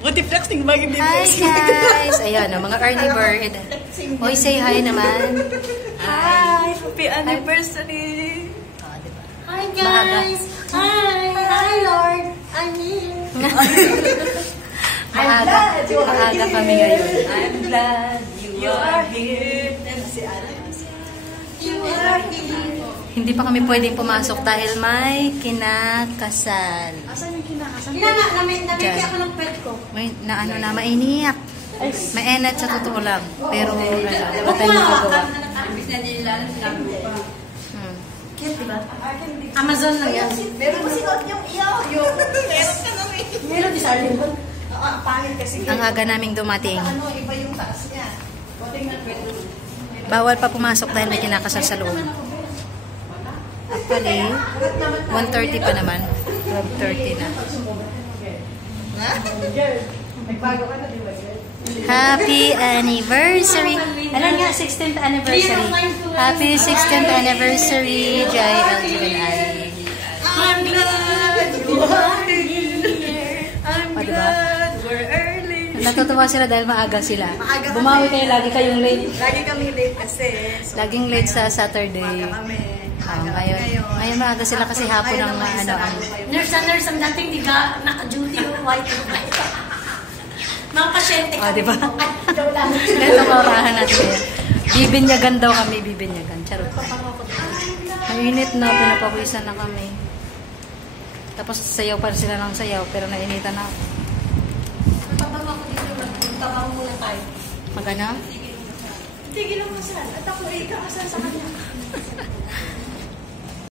Buti flexing ba hindi Hi guys! Ayan, mga early bird. Oy, say hi naman. Hi! Happy anniversary! Oh, diba? Hi guys! Hi! Hi Lord! I'm here! Maaga kami ngayon. I'm glad you are here. You are here. Hindi pa kami pwedeng pumasok dahil may kinakasal. Asan yung kinakasal? Namiti ako ng pet ko. May mainiyak. Mainat sa totoo lang. Pero wala tayong magagawa. Cute, diba? Amazon lang yan. Meron kasi not yung iyaw. Meron ka nung Meron di sa akin. pangit kasi. Ang aga naming dumating. Ano, iba yung taas niya. Tingnan ko. Bawal pa pumasok dahil may kinakasal sa loob. Actually, 1:30 pa naman. 12:30 na. Nagbago ka na, di ba? Happy anniversary! Ano nga, 16th anniversary. Happy 16th anniversary, Jai Aljibanay. I'm glad you are here. I'm glad we're early. Natutuwa sila dahil maaga sila. Bumawi kayo, lagi kayong late. Lagi kami late kasi. So, Laging late sa Saturday. maaga kami. Ngayon maaga sila kasi hapon ang ano ang Nurse ang dating di ka naka-duty yung white and white. Mga pasyente oh, di ba? Joke lang. Ito maurahan natin yan. Bibinyagan daw kami, bibinyagan. Charot. Mainit na, pinapawisan na kami. Tapos sayaw pa sila ng sayaw, pero nainitan na ako. Magpapawa ko dito. Magpapawa muna tayo. Magana? Tigil lang masal. At ako ikakasal sa kanya.